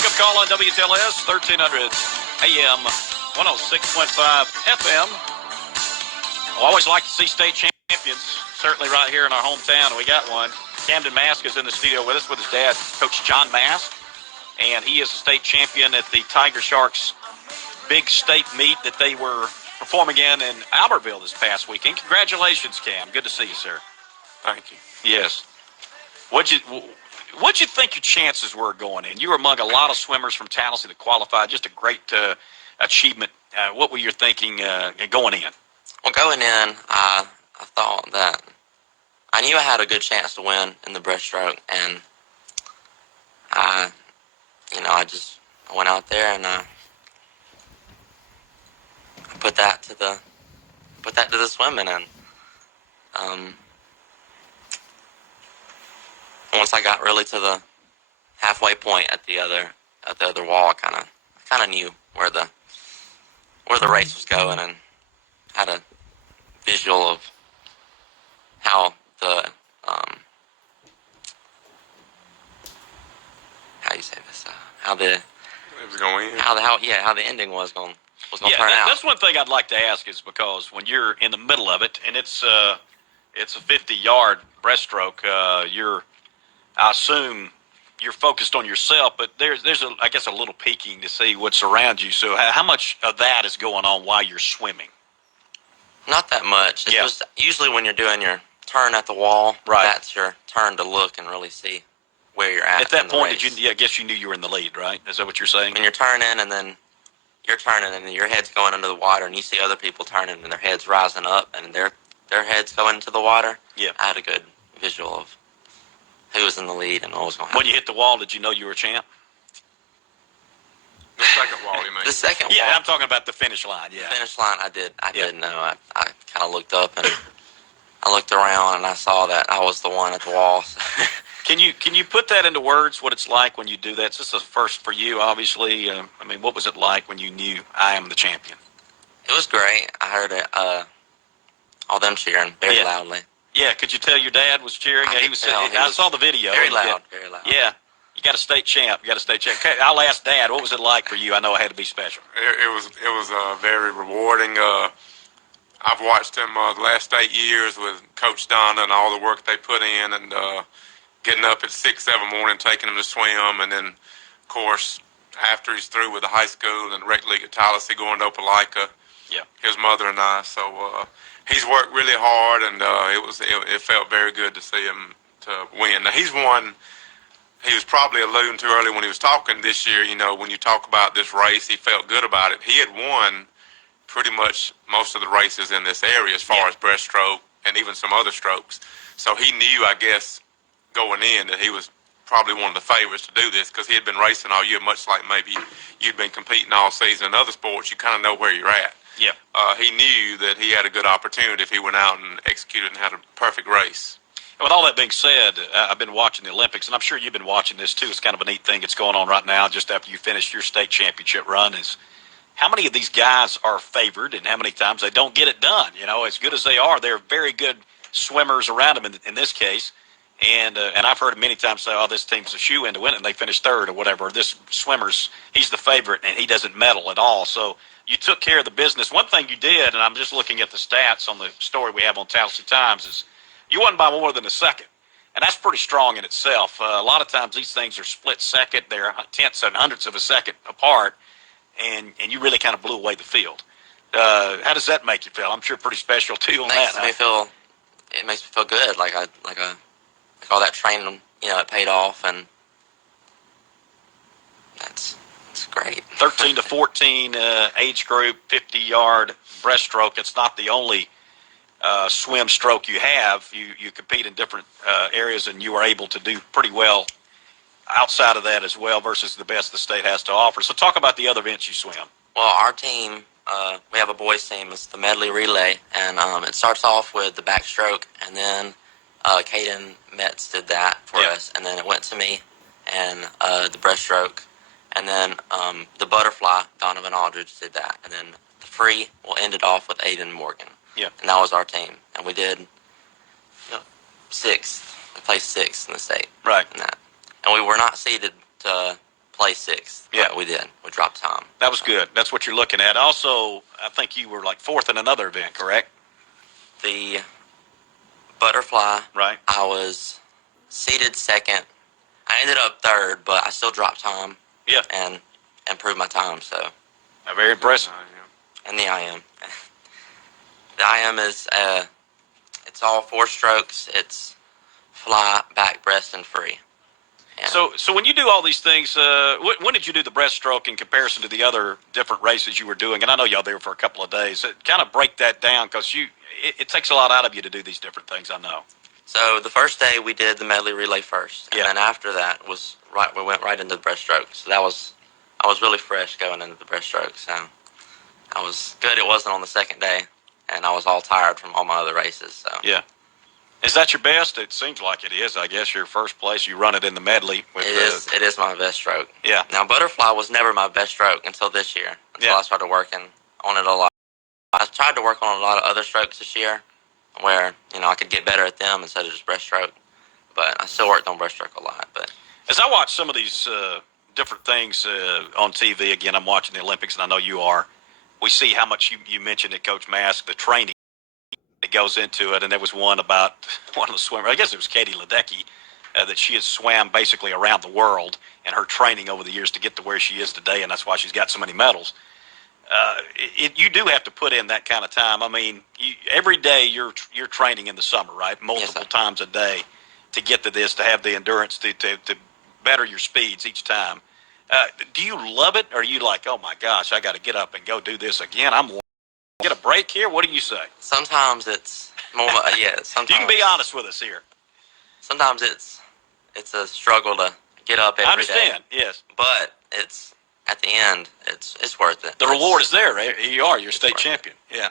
Wake up call on WTLS, 1300 AM, 106.5 FM. I always like to see state champions, certainly right here in our hometown. We got one. Camden Mask is in the studio with us with his dad, Coach John Mask, and he is a state champion at the Tiger Sharks big state meet that they were performing in Albertville this past weekend. Congratulations, Cam. Good to see you, sir. Thank you. Yes. What'd you think your chances were going in? You were among a lot of swimmers from Tallahassee that qualified. Just a great achievement. What were you thinking going in? Well, going in, I thought that I knew I had a good chance to win in the breaststroke, and I went out there and I put that to the swimming, and once I got really to the halfway point at the other wall, I kind of knew where the race was going, and had a visual of how the how you say this how the It was going in. how the ending was going turn out. That's one thing I'd like to ask, is because when you're in the middle of it and it's a 50-yard breaststroke, I assume you're focused on yourself, but there's I guess a little peeking to see what's around you. So how much of that is going on while you're swimming? Not that much. It's just usually when you're doing your turn at the wall, right, that's your turn to look and really see where you're at. At that point, race. I guess you knew you were in the lead, right? Is that what you're saying? When you're turning and then you're turning and your head's going under the water, and you see other people turning and their heads rising up and their heads going into the water. Yeah. I had a good visual of who was in the lead and what was going to happen. When you hit the wall, did you know you were a champ? The second wall, you mean? The second wall. Yeah, I'm talking about the finish line. Yeah. The finish line, I did know. I kind of looked up and I looked around and I saw that I was the one at the wall. Can you put that into words, what it's like when you do that? It's just a first for you, obviously. What was it like when you knew I am the champion? It was great. I heard it, all them cheering very loudly. Yeah, could you tell your dad was cheering? I saw the video. Very loud, very loud. Yeah, you got a state champ. Okay, I'll ask Dad, what was it like for you? I know it had to be special. It was very rewarding. I've watched him the last 8 years with Coach Donna and all the work they put in, and getting up at 6, 7 morning, taking him to swim, and then, of course, after he's through with the high school and rec league at Tallahassee, going to Opelika. Yeah. His mother and I. So he's worked really hard, and it felt very good to see him to win. Now he's won. He was probably alluding to earlier when he was talking this year. You know, when you talk about this race, he felt good about it. He had won pretty much most of the races in this area as far as breaststroke and even some other strokes. So he knew, I guess, going in that he was probably one of the favorites to do this, because he had been racing all year, much like maybe you'd been competing all season in other sports. You kind of know where you're at. Yeah. He knew that he had a good opportunity if he went out and executed and had a perfect race. And with all that being said, I've been watching the Olympics, and I'm sure you've been watching this too. It's kind of a neat thing that's going on right now just after you finished your state championship run, is how many of these guys are favored and how many times they don't get it done. You know, as good as they are, they're very good swimmers around them in this case. And I've heard many times say, oh, this team's a shoe-in to win it, and they finished third or whatever. This swimmer's, he's the favorite, and he doesn't medal at all. So you took care of the business. One thing you did, and I'm just looking at the stats on the story we have on Tallahassee Times, is you won by more than a second. And that's pretty strong in itself. A lot of times these things are split second. They're tenths and hundredths of a second apart, and you really kind of blew away the field. How does that make you feel? I'm sure pretty special, too, on that. It makes me feel good. Like all that training, it paid off, and that's great. 13 to 14 age group, 50-yard breaststroke. It's not the only swim stroke you have. You compete in different areas, and you are able to do pretty well outside of that as well versus the best the state has to offer. So talk about the other events you swim. Well, our team, we have a boys team. It's the medley relay, and it starts off with the backstroke, and then Caden Metz did that for us, and then it went to me, and the breaststroke, and then the butterfly, Donovan Aldridge did that, and then the free, we'll end it off with Aiden Morgan. Yeah. And that was our team, and we did sixth. We placed sixth in the state. Right. In that. And we were not seeded to place sixth. Yeah. We did. We dropped time. That was good. That's what you're looking at. Also, I think you were like fourth in another event, correct? The butterfly, Right. I was seated second. I ended up third, but I still dropped time. Yeah. And improved my time. So. Very impressive. And the IM. The IM is it's all 4 strokes. It's fly, back, breast, and free. And So when you do all these things, when did you do the breaststroke in comparison to the other different races you were doing? And I know y'all there for a couple of days. Kind of break that down because it takes a lot out of you to do these different things. I know. So the first day we did the medley relay first, and Yeah. then after that was right. We went right into the breaststroke. So I was really fresh going into the breaststroke. So I was good. It wasn't on the second day, and I was all tired from all my other races. So Yeah. Is that your best? It seems like it is. I guess your first place. You run it in the medley. With it is my best stroke. Yeah. Now butterfly was never my best stroke until this year. Until I started working on it a lot. I tried to work on a lot of other strokes this year, where I could get better at them instead of just breaststroke. But I still worked on breaststroke a lot. But as I watch some of these different things on TV, again, I'm watching the Olympics, and I know you are. We see how much you mentioned it, Coach Mask, the training that goes into it. And there was one about one of the swimmers, I guess it was Katie Ledecky, that she has swam basically around the world and her training over the years to get to where she is today, and that's why she's got so many medals. You do have to put in that kind of time. I mean, every day you're training in the summer, right? Multiple times a day to get to this, to have the endurance to better your speeds each time. Do you love it, or are you like, oh my gosh, I got to get up and go do this again? I'm get a break here. What do you say? sometimes it's more. Sometimes You can be honest with us here. Sometimes it's a struggle to get up every day. I understand. Yes, but it's at the end, it's worth it. the reward is there. Right? Here you are. You're state champion. Yeah.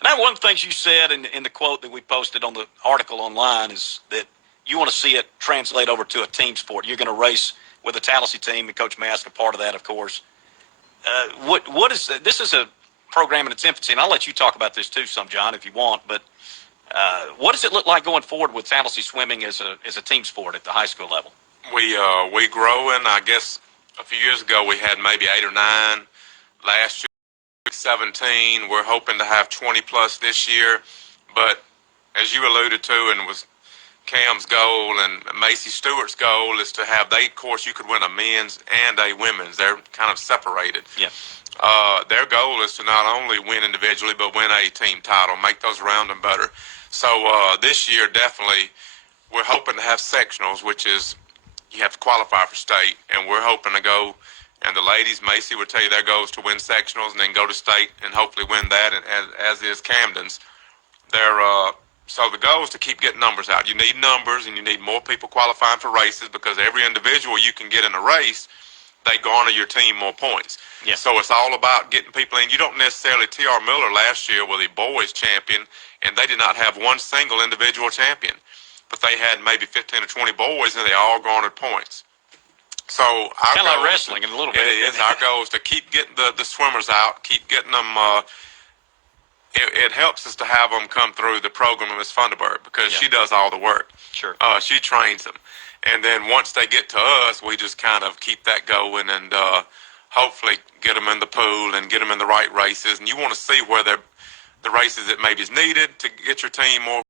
And that one of the things you said in the quote that we posted on the article online is that you want to see it translate over to a team sport. You're going to race with a Tallahassee team, and Coach Mask a part of that, of course. What is this? Is a program in its infancy, and I'll let you talk about this too, John, if you want. But what does it look like going forward with Tallahassee swimming as a team sport at the high school level? We growing. I guess a few years ago we had maybe 8 or 9. Last year 17. We're hoping to have 20 plus this year. But as you alluded to, and was Cam's goal and Macy Stewart's goal, is to have of course you could win a men's and a women's. They're kind of separated. Yeah. Their goal is to not only win individually but win a team title, make those around them better. So this year definitely we're hoping to have sectionals, which is you have to qualify for state, and we're hoping to go. And the ladies, Macy would tell you their goal is to win sectionals and then go to state and hopefully win that, and as is Camden's. So the goal is to keep getting numbers out. You need numbers, and you need more people qualifying for races, because every individual you can get in a race, they garner your team more points. Yeah. So it's all about getting people in. You don't necessarily, T.R. Miller last year was a boys champion, and they did not have one single individual champion. But they had maybe 15 or 20 boys, and they all garnered points. So our kind of goal like wrestling in a little bit. It is. Our goal is to keep getting the swimmers out, keep getting them. It helps us to have them come through the program of Ms. Funderburg, because she does all the work. Sure. She trains them. And then once they get to us, we just kind of keep that going, and hopefully get them in the pool and get them in the right races. And you want to see where the races that maybe is needed to get your team more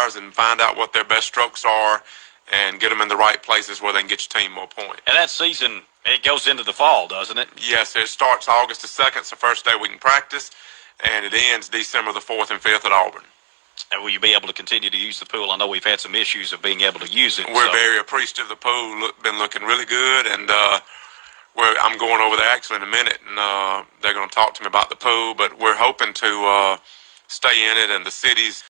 hours and find out what their best strokes are and get them in the right places where they can get your team more points. And that season, it goes into the fall, doesn't it? Yes, it starts August the 2nd. It's the first day we can practice, and it ends December the 4th and 5th at Auburn. And will you be able to continue to use the pool? I know we've had some issues of being able to use it. We're very appreciative of the pool. Been looking really good, and I'm going over there actually in a minute, and they're going to talk to me about the pool. But we're hoping to stay in it, and the city's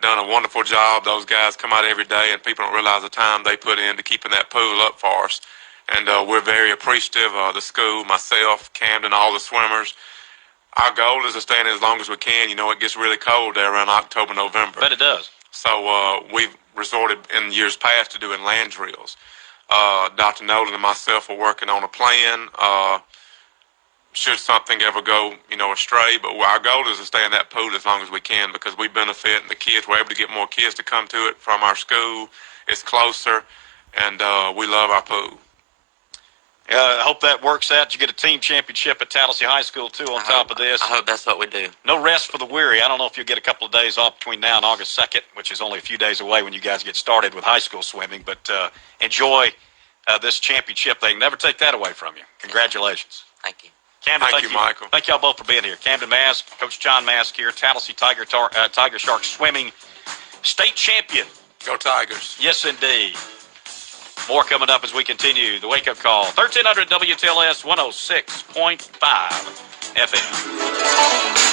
done a wonderful job. Those guys come out every day, and people don't realize the time they put into keeping that pool up for us. And we're very appreciative of the school, myself, Camden, all the swimmers. Our goal is to stay in it as long as we can. You know, it gets really cold there around October, November. But it does. So we've resorted in years past to doing land drills. Dr. Nolan and myself are working on a plan. Should something ever go, astray, but our goal is to stay in that pool as long as we can, because we benefit, and the kids, we're able to get more kids to come to it from our school. It's closer, and we love our pool. I hope that works out. You get a team championship at Tallahassee High School, too, on top of this. I hope that's what we do. No rest for the weary. I don't know if you'll get a couple of days off between now and August 2nd, which is only a few days away when you guys get started with high school swimming, but enjoy this championship. They never take that away from you. Congratulations. Thank you. Camden, Thank you, Michael. Thank y'all both for being here. Camden Mask, Coach John Mask here, Tallahassee Tiger Shark swimming state champion. Go Tigers. Yes, indeed. More coming up as we continue. The Wake Up Call, 1300 WTLS 106.5 FM.